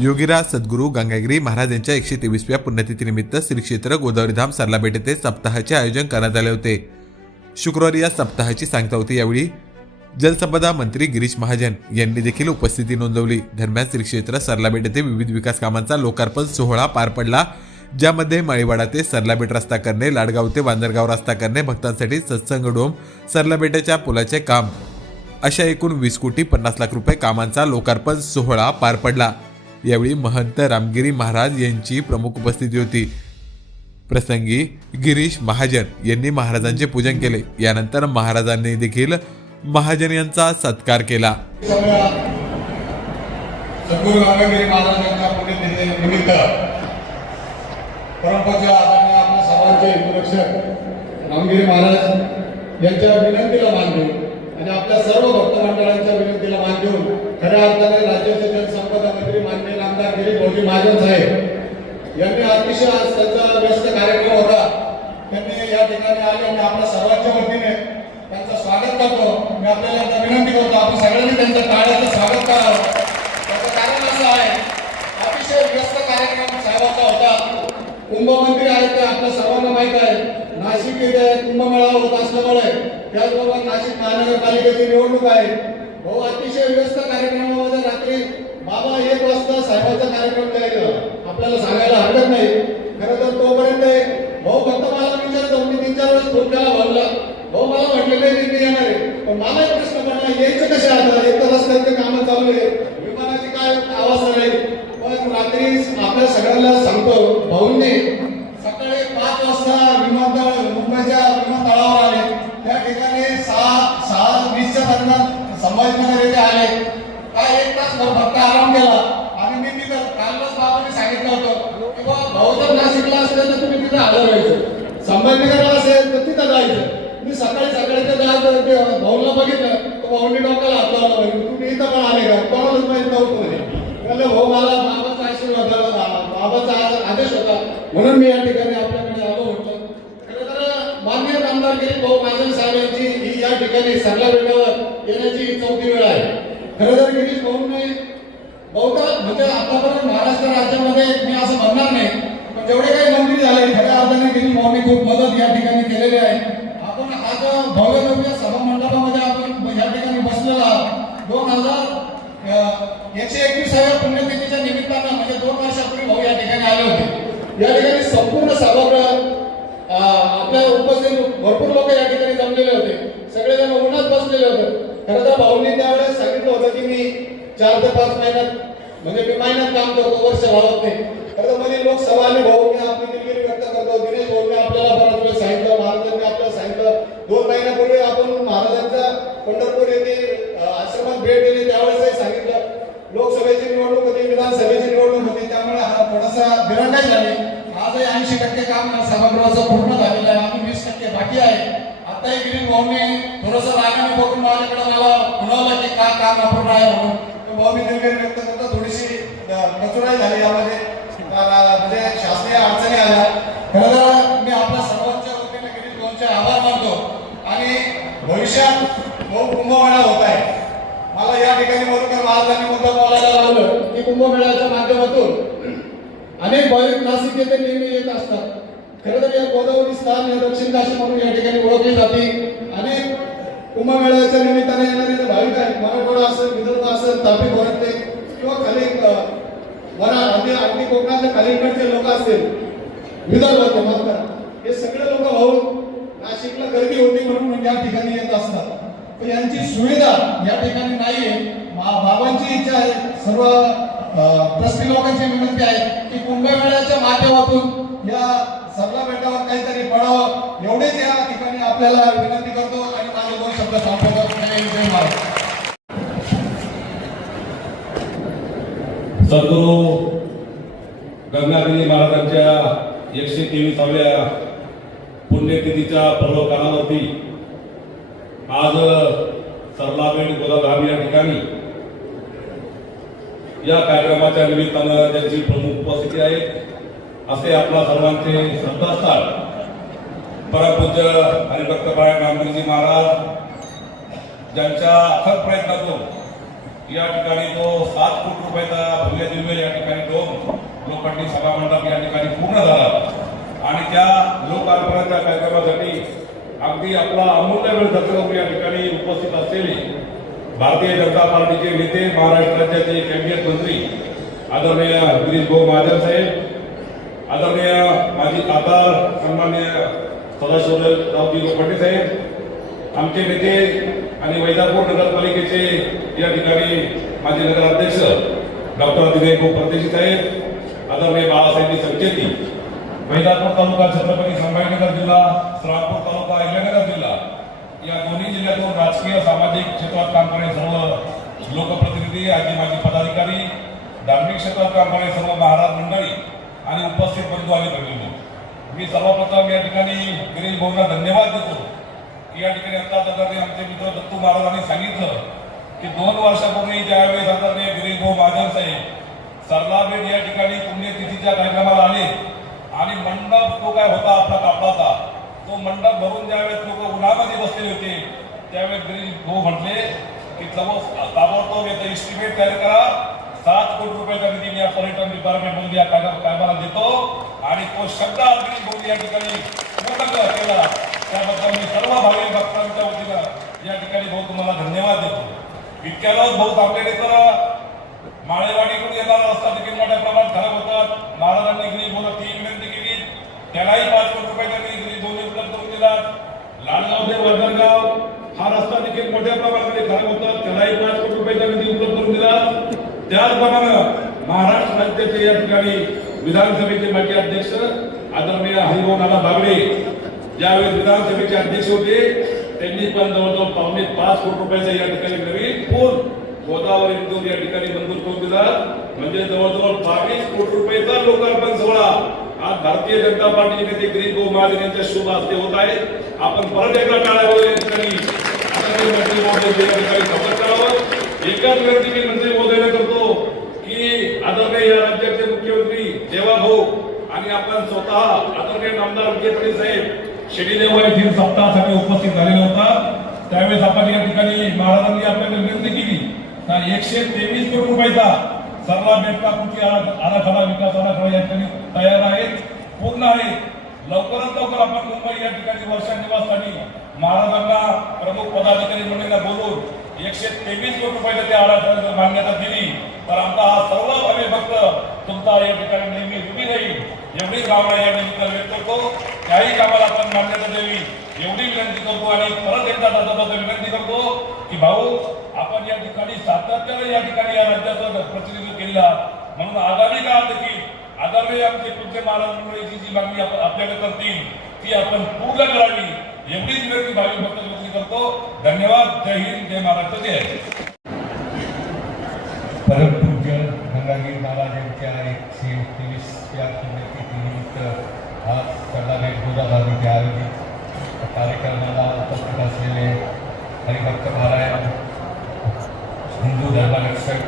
योगीराज सद्गुरू गंगागिरी महाराज यांच्या एकशे तेवीसव्या पुण्यतिथीनिमित्त श्री क्षेत्र गोदावरीधाम सरलाबेट येथे सप्ताहाचे आयोजन करण्यात आले होते. शुक्रवारी या सप्ताहाची सांगता होती. यावेळी जलसंपदा मंत्री गिरीश महाजन यांनी देखील उपस्थिती नोंदवली. दरम्यान श्री क्षेत्र सरलाबेट येथे विविध विकास कामांचा लोकार्पण सोहळा पार पडला ज्यामध्ये माळीवाडा ते सरलाबेट रस्ता करणे लाडगाव ते वांदरगाव रस्ता करणे भक्तांसाठी सत्संग डोम सरलाबेटाच्या पुलाचे काम अशा एकूण वीस कोटी पन्नास लाख रुपये कामांचा लोकार्पण सोहळा पार पडला. यावेळी महंत रामगिरी महाराज यांची प्रमुख उपस्थिती होती. प्रसंगी गिरीश महाजन यांनी महाराजांचे पूजन केले. यानंतर महाराजांनी देखील महाजन यांचा सत्कार केला. सद्गुरू गंगागिरी महाराजांच्या पुण्यतिथी निमित्त परमपूज्य आदरणीय आपल्या सर्वांचे हितरक्षक रामगिरी महाराज यांच्या विनंतीला मान देऊन आणि आपल्या सर्व भक्त मंडळांच्या विनंतीला मान देऊन खऱ्या अर्थाने राज्याचे जलसंपदा आमदार दिलीप भाऊजी महाजन साहेब यांनी अतिशय आज त्यांचा व्यस्त कार्यक्रम होता. त्यांनी या ठिकाणी आले आणि आपल्या सर्वांच्या वतीने त्यांचं स्वागत करतो. मी आपल्याला विनंती करतो आपण सगळ्यांनी त्यांचं टाळ्याचं स्वागत करावं. त्याचं कारण असं आहे अतिशय व्यस्त कार्यक्रम साहेबांचा होता. कुंभमंत्री आहेत ते आपल्या सर्वांना माहीत आहे. नाशिक येथे कुंभमेळा होत असल्यामुळे त्याचबरोबर नाशिक महानगरपालिकेची निवडणूक आहे. भाऊ अतिशय व्यस्त कार्यक्रमामध्ये रात्री बाबा एक वाजता साहेबाचा कार्यक्रम द्यायला आपल्याला सांगायला हरकत नाही. खरं तर तोपर्यंत भाऊ फक्त मला विचारतो मी तीन चार वेळेस फोन केला भाऊला. भाऊ मला म्हटलं नाही मी येणार आहे. पण मला एक प्रश्न पडला यायचं कशा आता? एक तर रस्त्याचे कामं चालू आहे. विमानाची काय अवस्था नाही पण रात्री आपल्या सगळ्यांना सांगतो भाऊंनी सकाळी पाच वाजता विमानतळ मुंबईच्या विमानतळावर आले त्या ठिकाणी सहा सहा वीसच्या दरम्यान संभाजीनगर येथे आले काय एक तास भर फक्त आराम केला आणि मी तिथं कालच बाबांनी सांगितलं होतं की बाबा भाऊ जर नाशिकला असेल तर तुम्ही तिथं हजर व्हायचं संभाजीनगरला असेल तर तिथं जायचं मी सकाळी सकाळी तर जायचं भाऊला बघितलं. तर भाऊनी डोक्याला हात लावला पाहिजे तुम्ही इथं पण आले का? कोणालाच माहीत नव्हतं म्हणे भाऊ हो, मला बाबाचा आशीर्वाद बाबाचा आदेश होता. म्हणून मी या ठिकाणी आपल्याकडे आलो होतो. खरं तर मान्य आमदार गिरीश भाऊ महाजन साहेब यांची ही या ठिकाणी सरला बेटावर येण्याची चौथी वेळ आहे. खरं तर गिरीश भाऊंनी बहुधा म्हणजे आतापर्यंत महाराष्ट्र राज्यामध्ये मी असं म्हणणार नाही पण जेवढे काही मंत्री झाले खऱ्या अर्थाने गिरीश भाऊंनी खूप मदत या ठिकाणी केलेली आहे. आज भव्य भव्य सभा आपण या ठिकाणी बसलेला आहोत. दोन हजार एकशे एकविसाव्या पुण्यतिथीच्या निमित्तानं म्हणजे दोन वर्षापूर्वी भाऊ या ठिकाणी आले होते. या ठिकाणी संपूर्ण सभागृह आपल्या उपस्थित भरपूर लोक या ठिकाणी जमलेले होते. सगळेजण उन्हात बसलेले होते. खरं तर भाऊंनी त्यावेळेस सांगितलं होतं की मी चार ते पाच महिन्यात म्हणजे मी महिन्यात काम करतो वर्ष लावत नाही. आपण महाराजांच्या पंढरपूर येथे आश्रमात भेट दिली. त्यावेळेसही सांगितलं लोकसभेची निवडणूक होती विधानसभेची निवडणूक होती. त्यामुळे हा थोडासा दिरंगाई झाली. आजही ऐंशी टक्के काम सभागृहाचं पूर्ण झालेलं आहे. आम्ही वीस टक्के बाकी आहे. आताही गिरीश भाऊने थोडंसं रागाने बघून माझ्याकडे मला म्हणावलं की का काम आपण आहे म्हणून. भाऊ मी दिलगिरी व्यक्त करता थोडीशी अं, कचुराई झाली यामध्ये. म्हणजे शासकीय अडचणी आल्या. खरं तर मी आपल्या सर्वांच्या वतीने गिरीश भाऊंचे आभार मानतो आणि भविष्यात कुंभमेळा होत आहे. मला या ठिकाणी मधुकर महाराजांनी मुद्दा बोलायला लावलं. की कुंभमेळ्याच्या माध्यमातून अनेक भाविक नाशिक येथे नेहमी येत असतात. खरं तर या गोदावरी स्थान हे दक्षिण काशी म्हणून या ठिकाणी ओळखली जाते. अनेक कुंभमेळ्याच्या निमित्ताने येणारे जे भाविक आहेत मराठवाडा असेल विदर्भ असेल तापी खोऱ्यातले किंवा खाली वरा अगदी अगदी कोकणातले खालीकडचे लोक असतील विदर्भातले माफ करा हे सगळे लोक भाऊ नाशिकला गर्दी होती म्हणून या ठिकाणी येत असतात पण यांची सुविधा या ठिकाणी नाहीये माझी इच्छा आहे सर्व ट्रस्टी लोकांची विनंती आहे की कुंभमेळ्याच्या माध्यमातून या सगळ्या बेटावर काहीतरी पडावं. एवढेच या ठिकाणी आपल्याला विनंती करतो आणि माझे दोन शब्द संपवतो जय महाराज सद्गुरू गंगागिरी महाराजांच्या एकशे तेवीसाव्या पुण्यतिथीच्या पर्व आज सरलाबेट गोदाधाम या ठिकाणी या कार्यक्रमाच्या निमित्तानं त्यांची प्रमुख उपस्थिती आहे. असे आपल्या सर्वांचे श्रद्धास्थान परमपूज्य हरिभक्त बाळा गांधीजी महाराज ज्यांच्या अथक प्रयत्नातून या ठिकाणी तो सात कोटी रुपयाचा भव्य दिव्य या ठिकाणी दोन लोखंडी सभा मंडप या ठिकाणी पूर्ण झाला. आणि त्या लोकार्पणाच्या कार्यक्रमासाठी अगदी आपला अमूल्य वेळ दत्तप्रभू या ठिकाणी उपस्थित असलेले भारतीय जनता पार्टीचे नेते महाराष्ट्र राज्याचे कॅबिनेट मंत्री आदरणीय गिरीश भाऊ महाजन साहेब आदरणीय माजी खासदार सन्मान्य सदाशिवरावजी लोखंडे साहेब आमचे नेते आणि वैजापूर नगरपालिकेचे या ठिकाणी माजी नगराध्यक्ष डॉक्टर दिनेश भाऊ परदेशी साहेब आदरणीय बाळासाहेब संचेती वैजापूर तालुका छत्रपती संभाजीनगर जिल्हा श्रावपूर तालुका अहिल्यानगर या दोन्ही जिल्ह्यातून राजकीय सामाजिक क्षेत्रात काम करणारे सर्व लोकप्रतिनिधी आजी माजी पदाधिकारी धार्मिक क्षेत्रात काम करणारे सर्व महाराज मंडळी आणि उपस्थित बंधू आणि भगिनी. मी सर्वप्रथम या ठिकाणी गिरीश भाऊंना धन्यवाद देतो. की या ठिकाणी आता आमचे मित्र दत्तू महाराजांनी सांगितलं की दोन वर्षापूर्वी ज्यावेळेस सरकारने गिरीश भाऊ महाजन साहेब सरलाबेट या ठिकाणी पुण्यतिथीच्या कार्यक्रमाला आले आणि मंडप तो काय होता? आपला कापडाचा. तो मंडप भरून ज्यावेळेस लोक उन्हामध्ये बसलेले होते त्यावेळेस गिरीश भाऊ म्हटले की ताबडतोब याचा इस्टिमेट तयार करा. सात कोटी रुपयाचा निधी मी या पर्यटन डिपार्टमेंट या कायदा- देतो आणि तो शब्द गिरीश भाऊ या ठिकाणी पूर्ण केला. त्याबद्दल मी सर्व भावी भक्तांच्या वतीनं या ठिकाणी भाऊ तुम्हाला धन्यवाद देतो. इतक्या भाऊ थांबलेले तर माळेवाडीकडून येणारा रस्ता देखील मोठ्या प्रमाणात खराब होतात. महाराजांनी गिरीश बोलत ती विनंती केली. त्यालाही पाच कोटी रुपयाचा निधी गिरी दोन्ही उपलब्ध दिला लालगाव ते वर्धनगाव हा रस्ता देखील मोठ्या प्रमाणामध्ये खराब होता. त्यालाही पाच कोटी रुपयाचा निधी उपलब्ध करून दिला. त्याचप्रमाणे महाराष्ट्र राज्याचे या ठिकाणी विधानसभेचे माजी अध्यक्ष आदरणीय हरिभाऊ नाना बागडे ज्यावेळेस विधानसभेचे अध्यक्ष होते त्यांनी पण जवळजवळ पावणे पाच कोटी रुपयाचा या ठिकाणी नवीन पूल गोदावरी या ठिकाणी मंजूर करून दिला. म्हणजे जवळजवळ बावीस कोटी रुपयाचा लोकार्पण सोहळा आज भारतीय जनता पार्टीचे नेते गिरीश भाऊ महाजन यांच्या शुभ हस्ते होत आहे. आपण परत एकदा टाळ्या या ठिकाणी. मंत्री महोदय स्वागत करावं. एकाच विनंती मी मंत्री महोदयाला करतो की आदरणीय या राज्याचे मुख्यमंत्री देवा भाऊ आणि आपण स्वतः आदरणीय नामदार विजय साहेब शिडीदेवा येथील सप्ताहासाठी उपस्थित झालेला होता. त्यावेळेस आपण या ठिकाणी महाराजांनी आपल्याला विनंती केली. तर एकशे तेवीस कोटी रुपयाचा सर्व बेटका कृती आराखडा विकास आराखडा या ठिकाणी तयार आहेत पूर्ण आहे लवकरात लवकर आपण मुंबई या ठिकाणी वर्षा निवासस्थानी महाराजांना प्रमुख पदाधिकारी मंडळींना बोलून एकशे तेवीस कोटी रुपयाच्या त्या आराखड्याला मान्यता दिली तर आमचा हा सर्व भावी भक्त तुमचा या ठिकाणी नेहमी उभी राहील. एवढी भावना या निमित्तानं व्यक्त करतो. त्याही कामाला आपण मान्यता द्यावी. एवढी विनंती करतो आणि परत एकदा दादाबद्दल विनंती करतो की भाऊ आपण या ठिकाणी सातत्याने या ठिकाणी या राज्याचं प्रतिनिधित्व केलेलं म्हणून आगामी काळात देखील आगामी आमचे पुढचे महाराज मंडळीची जी मागणी आपण आपल्याकडे करतील ती आपण पूर्ण करावी. एवढीच विनंती भावी भक्त विनंती करतो. धन्यवाद. जय हिंद जय महाराष्ट्र जय परमपूज्य गंगागीर महाराज यांच्या एकशे तेवीसच्या पुण्यतिथीनिमित्त आज सरदार गोदाबाद आयोजित कार्यक्रमाला उपस्थित असलेले हरिभक्त महाराज हिंदू धर्मरक्षक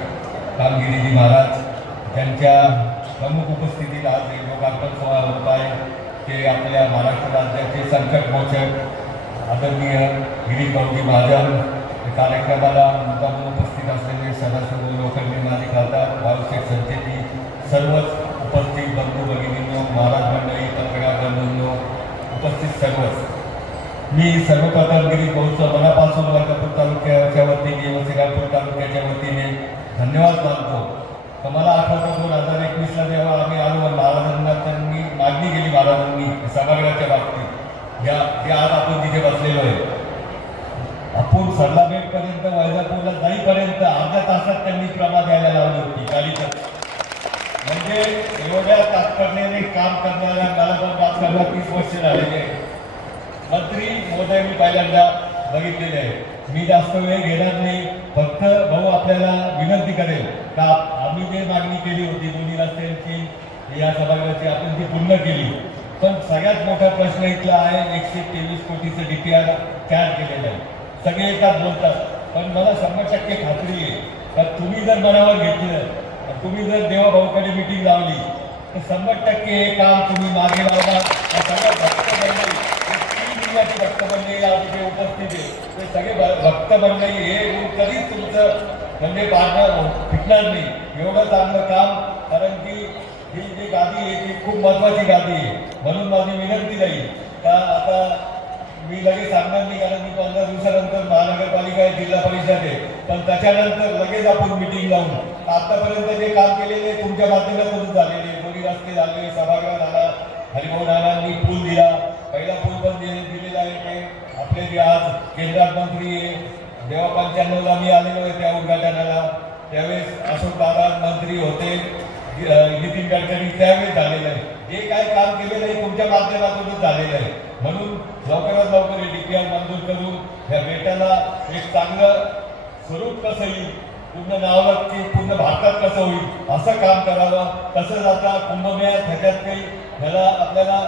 कामगिरीजी महाराज त्यांच्या प्रमुख उपस्थितीत आज हे लोकार्पण सोहळा होत आहे. ते आपल्या महाराष्ट्र राज्याचे संकटमोचक आदरणीय गिरीश भाऊजी महाजन. कार्यक्रमाला मुद्दाम उपस्थित असलेले सदाशिव लोखंडे माजी खासदार भाऊशेठ संचेती. सर्वच उपस्थित बंधू भगिनींनो महाराज मंडळी पत्रकार बंधूंनो उपस्थित सर्वच. मी सर्वप्रथम गिरीश भाऊचं मनापासून वर्गापूर तालुक्याच्या वतीने व सिंगापूर तालुक्याच्या वतीने धन्यवाद मानतो तर मला आठवतं दोन हजार एकवीसला जेव्हा आम्ही आलो महाराजांना त्यांनी मागणी केली महाराजांनी सभागृहाच्या बाबतीत. या जे आज आपण तिथे बसलेलो आहे. आपण पर्यंत वैजापूरला जाईपर्यंत अर्ध्या तासात त्यांनी प्रभा द्यायला लावली होती कालीच्या म्हणजे एवढ्या तात्पर्याने काम करणाऱ्या मला पण राजकारणात तीस वर्ष झालेले आहे. मंत्री महोदय मी पहिल्यांदा बघितलेले आहे. मी जास्त वेळ घेणार नाही. फक्त भाऊ आपल्याला विनंती करेल का आम्ही जे मागणी केली होती दोन्ही रस्त्यांची या सभागृहाची आपण ती पूर्ण केली. पण सगळ्यात मोठा प्रश्न इथला आहे एकशे तेवीस कोटीचं डी पी आर तयार केलेलं आहे. सगळे येतात बोलतात. पण मला शंभर टक्के खात्री आहे का तुम्ही जर मनावर घेतलं तुम्ही जर देवाभाऊकडे मिटिंग लावली तर शंभर टक्के हे काम तुम्ही मागे लावला या सगळ्या भक्त मंडळी तीन भक्त मंडळी या इथे उपस्थित आहे. ते सगळे भ- भक्त मंडळी हे कधीच तुमचं म्हणजे पाडणार फिटणार नाही. एवढं चांगलं काम कारण की ही जी गादी आहे ती खूप महत्त्वाची गादी आहे. म्हणून माझी विनंती राहील. का आता मी लगेच सांगणार नाही कारण मी पंधरा दिवसानंतर महानगरपालिका आहे जिल्हा परिषद आहे. पण त्याच्यानंतर लगेच आपण मिटिंग लावून आतापर्यंत जे काम केलेले तुमच्या माध्यमातून झालेले दोन्ही रस्ते झाले सभागृह झाला हरिभाऊ नानांनी पूल दिला. पहिला पूल पण दिले दिलेला आहे. ते आपले जे आज केंद्रात मंत्री आहे जेव्हा पंच्याण्णवला मी आलेलो आहे त्या उद्घाटनाला त्यावेळेस अशोक दादा मंत्री होते नितीन गडकरी त्यावेळेस झालेलं आहे. जे काय काम केलेलं आहे तुमच्या माध्यमातूनच झालेलं आहे. म्हणून लवकरात लवकर हे डीपीआर मंजूर करून ह्या बेटाला एक चांगलं स्वरूप कसं येईल पूर्ण नावात की पूर्ण भारतात कसं होईल असं काम करावं. तसंच आता कुंभमेळ्यात ह्याच्यात काही ह्याला आपल्याला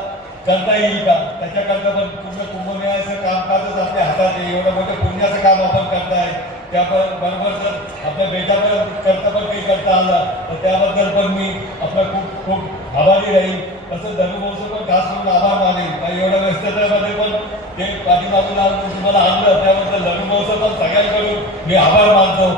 करता येईल का? त्याच्याकरता पण पूर्ण कुंभमेळ्याचं कामकाजच आपल्या हातात आहे एवढं मोठं पुण्याचं काम आपण करताय त्या बरोबर जर आपल्या बेटाचं करता पण काही करता आलं तर त्याबद्दल पण मी आपला खूप खूप आभारी राहील. तसंच धनुभाऊचं पण खास करून आभार मानेल. काही एवढ्या व्यस्ततेमध्ये पण ते पाठीमागून तुम्हाला आणलं त्याबद्दल धनुभाऊचं पण सगळ्यांकडून मी आभार मानतो.